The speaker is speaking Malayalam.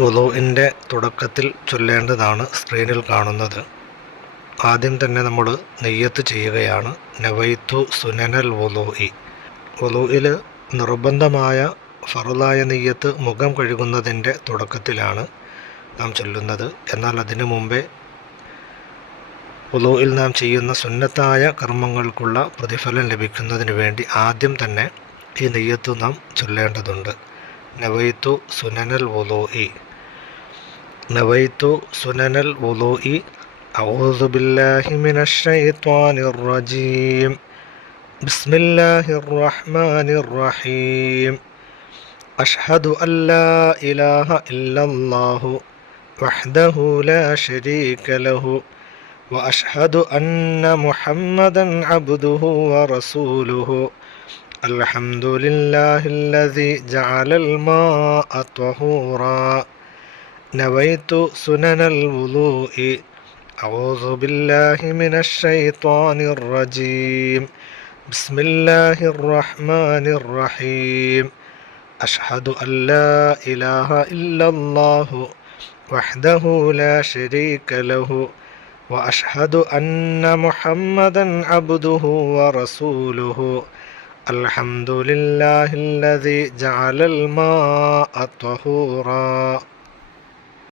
വുളൂഇൻ്റെ തുടക്കത്തിൽ ചൊല്ലേണ്ടതാണ് സ്ക്രീനിൽ കാണുന്നത്. ആദ്യം തന്നെ നമ്മൾ നിയ്യത്ത് ചെയ്യുകയാണ്. നവൈത്തു സുനനൽ വുളൂഇ. വുളൂഇൽ നിർബന്ധമായ ഫർളായ നിയ്യത്ത് മുഖം കഴുകുന്നതിൻ്റെ തുടക്കത്തിലാണ് നാം ചൊല്ലുന്നത്. എന്നാൽ അതിനു മുമ്പേ വുളൂഇൽ നാം ചെയ്യുന്ന സുന്നത്തായ കർമ്മങ്ങൾക്കുള്ള പ്രതിഫലം ലഭിക്കുന്നതിന് വേണ്ടി ആദ്യം തന്നെ ഈ നിയ്യത്ത് നാം ചൊല്ലേണ്ടതുണ്ട്. നവൈത്തു സുനനൽ വുളൂഇ. നവൈത്തു സുനനൽ വുളൂഇ. അഊദു ബില്ലാഹി മിനശ് ശൈത്വാനിർ റജീം. ബിസ്മില്ലാഹിർ റഹ്മാനിർ റഹീം. അഷ്ഹദു അല്ലാ ഇലാഹ ഇല്ലല്ലാഹു വഹ്ദഹു ലാ ശരീക ലഹു വഅഷ്ഹദു അന്ന മുഹമ്മദൻ അബ്ദുഹു വറസൂലുഹു. അൽഹംദുലില്ലാഹില്ലദി ജഅലൽ മാഅ ത്വഹൂറാ. നവൈതു സുനനൽ വുളൂഇ. അഊദു ബില്ലാഹി മിനശ് ശൈത്വാനിർ റജീം. ബിസ്മില്ലാഹിർ റഹ്മാനിർ റഹീം. അഷ്ഹദു അല്ലാ ഇലാഹ ഇല്ലല്ലാഹു വഹ്ദഹു ലാ ശരീക ലഹു വഅഷ്ഹദു അന്ന മുഹമ്മദൻ അബ്ദുഹു വറസൂലുഹു. അൽഹംദുലില്ലാഹില്ലദി ജഅലൽ മാഅ ത്വഹൂറാ.